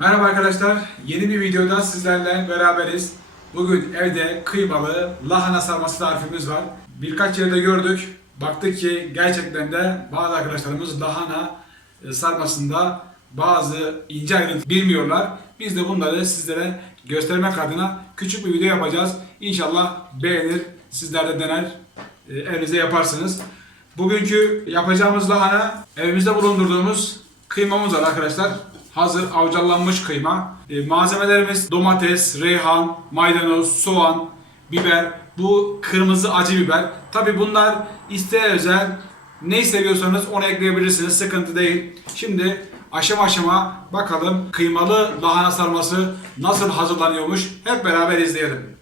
Merhaba arkadaşlar, yeni bir videoda sizlerle beraberiz. Bugün evde kıymalı lahana sarması tarifimiz var. Birkaç yerde gördük, baktık ki gerçekten de bazı arkadaşlarımız lahana e, sarmasında bazı ince ayrıntı bilmiyorlar. Biz de bunları sizlere göstermek adına küçük bir video yapacağız. İnşallah beğenir, sizler de dener, e, evinizde yaparsınız. Bugünkü yapacağımız lahana evimizde bulundurduğumuz kıymamız var arkadaşlar. Hazır avcallanmış kıyma. E, malzemelerimiz domates, reyhan, maydanoz, soğan, biber. Bu kırmızı acı biber. Tabi bunlar isteğe özel. Ne seviyorsanız onu ekleyebilirsiniz. Sıkıntı değil. Şimdi aşama aşama bakalım kıymalı lahana sarması nasıl hazırlanıyormuş. Hep beraber izleyelim.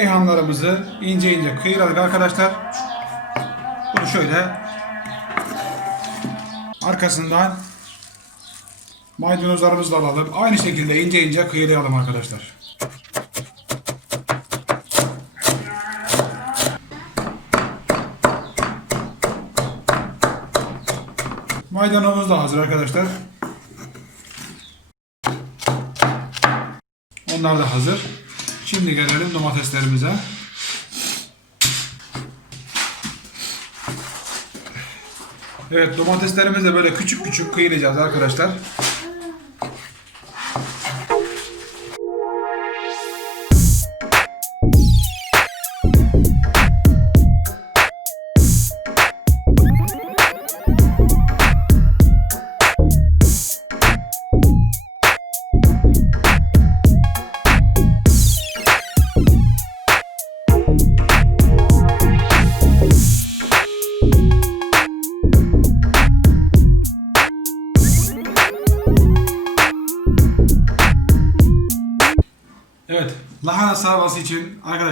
Reyhanlarımızı ince ince kıyırdık arkadaşlar. Bunu şöyle arkasından maydanozlarımızı da alalım. Aynı şekilde ince ince kıyılayalım arkadaşlar. Maydanozumuz da hazır arkadaşlar. Onlar da hazır. Şimdi gelelim domateslerimize. Evet domateslerimizi de böyle küçük küçük kıyacağız arkadaşlar.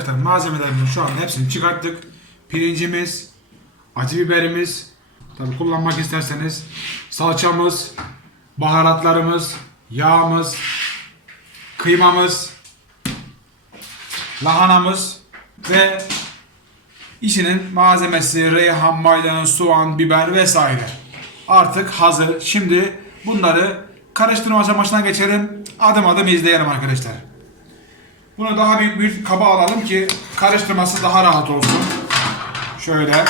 Arkadaşlar malzemelerimizi şu an hepsini çıkarttık. Pirincimiz, acı biberimiz, tabi kullanmak isterseniz salçamız, baharatlarımız, yağımız, kıymamız, lahanamız ve işinin malzemesi, reyhan, maydanoz, soğan, biber vesaire. Artık hazır. Şimdi bunları karıştırma aşamasına geçelim. Adım adım izleyelim arkadaşlar. Bunu daha büyük bir kaba alalım ki karıştırması daha rahat olsun. Şöyle.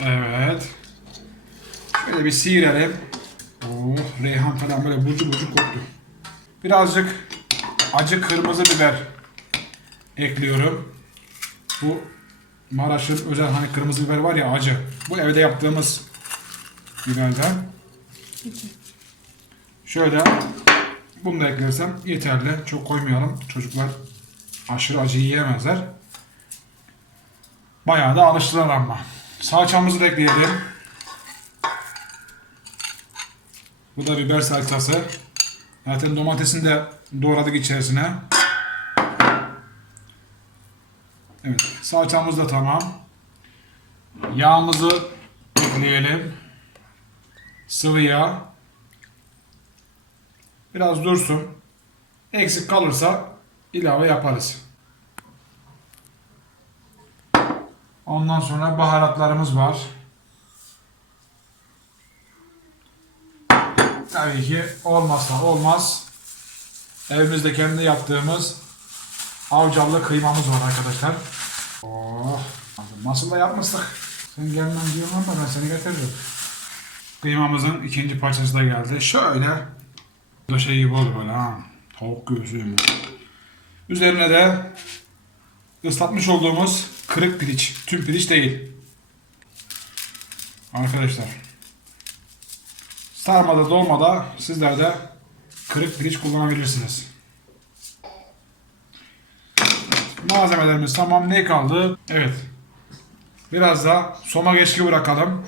Evet. Şöyle bir sıyıralım. Oh, reyhan falan böyle burcu burcu koktu. Birazcık acı kırmızı biber ekliyorum. Bu Maraş'ın özel hani kırmızı biber var ya acı. Bu evde yaptığımız biberden. Şöyle bunu da eklersem yeterli. Çok koymayalım. Çocuklar aşırı acı yiyemezler. Bayağı da alıştılar ama. Salçamızı da ekleyelim. Bu da biber salçası. Zaten domatesini de doğradık içerisine. Evet. Salçamız da tamam. Yağımızı ekleyelim. Sıvı yağ. Biraz dursun. Eksik kalırsa ilave yaparız. Ondan sonra baharatlarımız var. Tabii ki olmazsa olmaz. Evimizde kendi yaptığımız avcallı kıymamız var arkadaşlar. Oh, nasıl da yapmıştık. Sen gelmem diyorum ama ben seni getiririm. Kıymamızın ikinci parçası da geldi. Şöyle Gibi oldu böyle ha. Tavuk göğsü gibi. Üzerine de ıslatmış olduğumuz kırık piliç. Tüm piliç değil. Arkadaşlar. Sarmada dolmada sizler de kırık piliç kullanabilirsiniz. Malzemelerimiz tamam. Ne kaldı? Evet. Biraz da soma geçki bırakalım.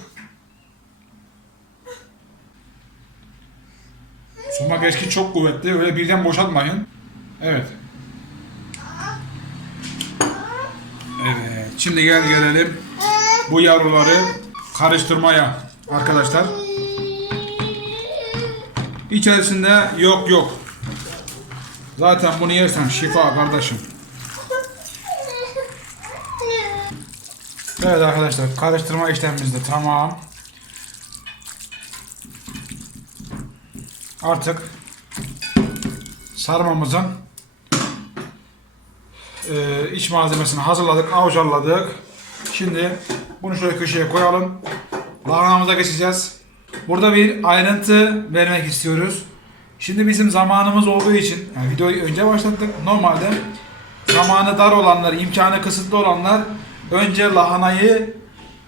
Soma geçki çok kuvvetli. Öyle birden boşaltmayın. Evet. Evet. Şimdi gel gelelim. Bu yavruları karıştırmaya arkadaşlar. İçerisinde yok yok. Zaten bunu yersen şifa kardeşim. Evet arkadaşlar karıştırma işlemimiz de tamam. Artık sarmamızın e, iç malzemesini hazırladık, avucaladık. Şimdi bunu şöyle köşeye koyalım. Lahanamıza geçeceğiz. Burada bir ayrıntı vermek istiyoruz. Şimdi bizim zamanımız olduğu için, yani videoyu önce başlattık. Normalde zamanı dar olanlar, imkanı kısıtlı olanlar önce lahanayı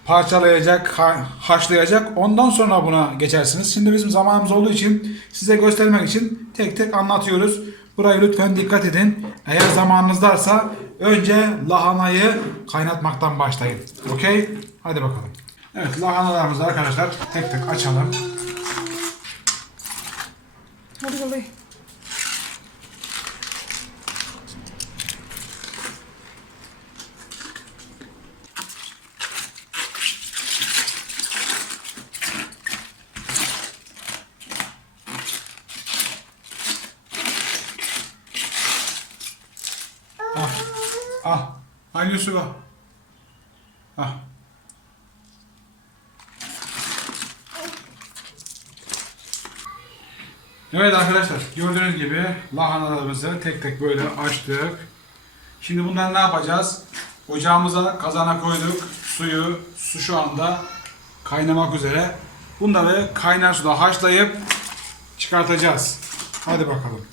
parçalayacak, ha- haşlayacak. Ondan sonra buna geçersiniz. Şimdi bizim zamanımız olduğu için size göstermek için tek tek anlatıyoruz. Burayı lütfen dikkat edin. Eğer zamanınız varsa önce lahanayı kaynatmaktan başlayın. Okey? Hadi bakalım. Evet lahanalarımızı arkadaşlar tek tek açalım. Hadi babayı. Ah. Ah. Aynı Yusuf'a. Ah. Evet arkadaşlar gördüğünüz gibi lahanalarımızı tek tek böyle açtık. Şimdi bunları ne yapacağız? Ocağımıza kazana koyduk. Suyu, su şu anda kaynamak üzere. Bunları kaynar suda haşlayıp çıkartacağız. Hadi bakalım.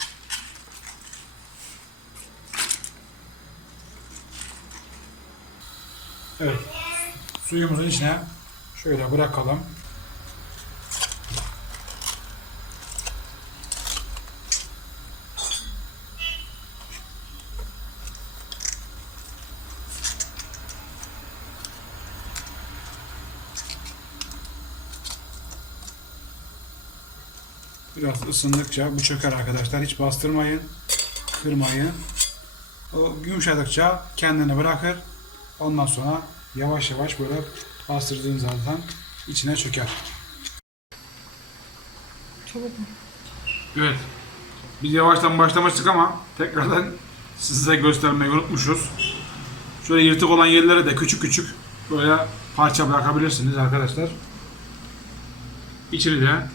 Evet. Suyumuzun içine şöyle bırakalım. Biraz ısındıkça bu çöker arkadaşlar. Hiç bastırmayın. Kırmayın. O yumuşadıkça kendini bırakır. Ondan sonra yavaş yavaş böyle bastırdığın zaten içine çöker. Çabuk mu? Evet. Biz yavaştan başlamıştık ama tekrardan size göstermeyi unutmuşuz. Şöyle yırtık olan yerlere de küçük küçük böyle parça bırakabilirsiniz arkadaşlar. İçini de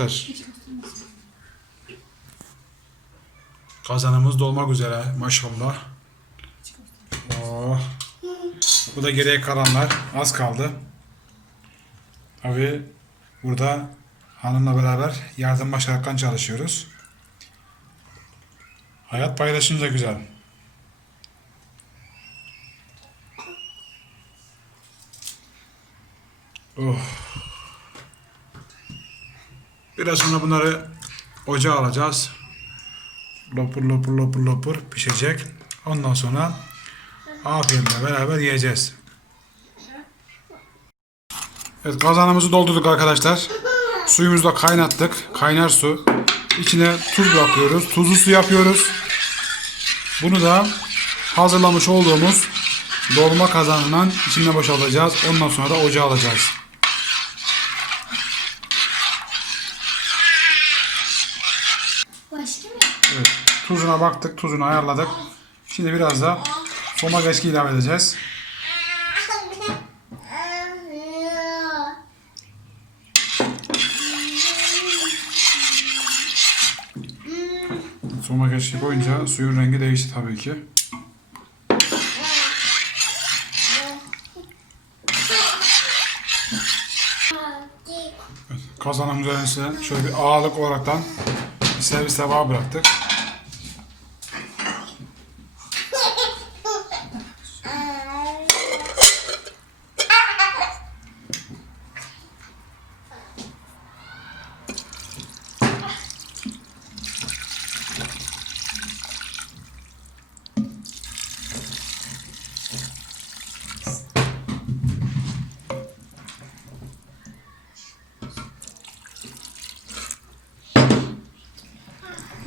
Arkadaşlar. Kazanımız dolmak üzere maşallah. Oh. Bu da geriye kalanlar. Az kaldı. Tabii burada hanımla beraber yardımlaşaraktan çalışıyoruz. Hayat paylaşınca güzel. Oh. Biraz sonra bunları ocağa alacağız. Lopur lopur lopur lopur pişecek. Ondan sonra afiyetle beraber yiyeceğiz. Evet kazanımızı doldurduk arkadaşlar. Suyumuzu da kaynattık. Kaynar su. İçine tuz bırakıyoruz. Tuzlu su yapıyoruz. Bunu da hazırlamış olduğumuz dolma kazanından içine boşaltacağız. Ondan sonra da ocağa alacağız. Başka mı? Evet. Tuzuna baktık. Tuzunu ayarladık. Şimdi biraz da somak eski ilave edeceğiz. Somak eşki koyunca suyun rengi değişti tabii ki. Evet, kazanın üzerine şöyle bir ağırlık olaraktan servis tabağı bıraktık.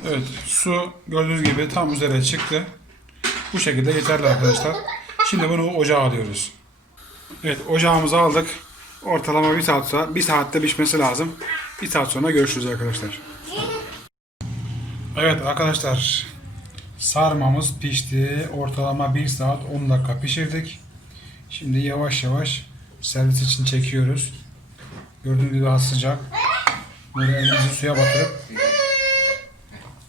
Evet, su gördüğünüz gibi tam üzere çıktı. Bu şekilde yeterli arkadaşlar. Şimdi bunu ocağa alıyoruz. Evet, ocağımızı aldık. Ortalama bir saat sonra, bir saatte pişmesi lazım. Bir saat sonra görüşürüz arkadaşlar. Evet arkadaşlar, sarmamız pişti. Ortalama bir saat 10 dakika pişirdik. Şimdi yavaş yavaş servis için çekiyoruz. Gördüğünüz gibi az sıcak. Böyle elimizi suya batırıp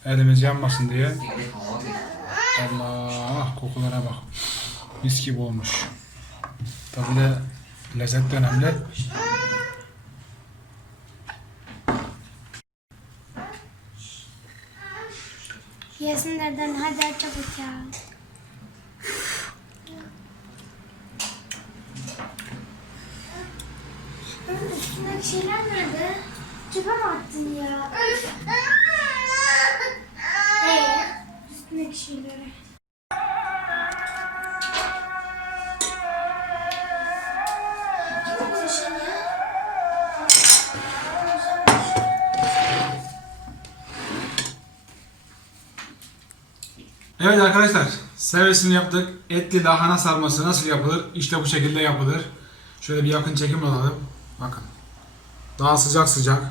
elimiz yanmasın diye. Allah kokulara bak. Mis gibi olmuş. Tabi de lezzet de önemli. Yesin dedin hadi çabuk ya. Evet arkadaşlar servisini yaptık. Etli lahana sarması nasıl yapılır? İşte bu şekilde yapılır. Şöyle bir yakın çekim alalım. Bakın. Daha sıcak sıcak.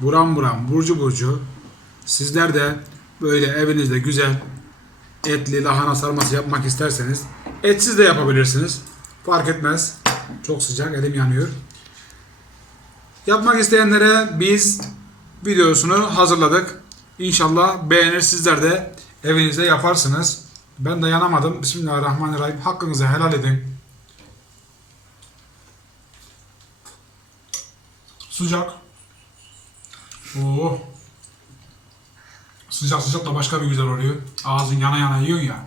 Buram buram, burcu burcu. Sizler de böyle evinizde güzel etli lahana sarması yapmak isterseniz etsiz de yapabilirsiniz. Fark etmez. Çok sıcak, elim yanıyor. Yapmak isteyenlere biz videosunu hazırladık. İnşallah beğenir sizler de evinizde yaparsınız. Ben dayanamadım. Bismillahirrahmanirrahim. Hakkınızı helal edin. Sıcak. Oo. Sıcak sıcak da başka bir güzel oluyor. Ağzın yana yana yiyorsun ya.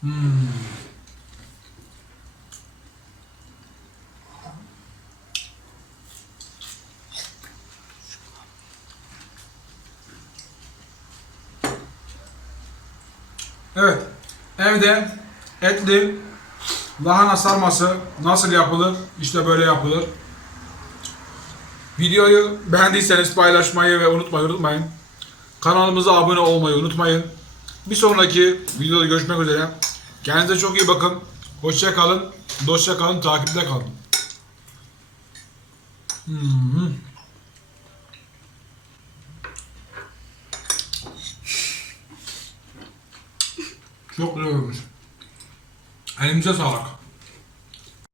Hmm. Evet. Evde etli lahana sarması nasıl yapılır? İşte böyle yapılır. Videoyu beğendiyseniz paylaşmayı ve unutmayı unutmayın. Kanalımıza abone olmayı unutmayın. Bir sonraki videoda görüşmek üzere. Kendinize çok iyi bakın. Hoşça kalın. Dostça kalın. Takipte kalın. Hmm. Çok güzel olmuş. Elimize sağlık.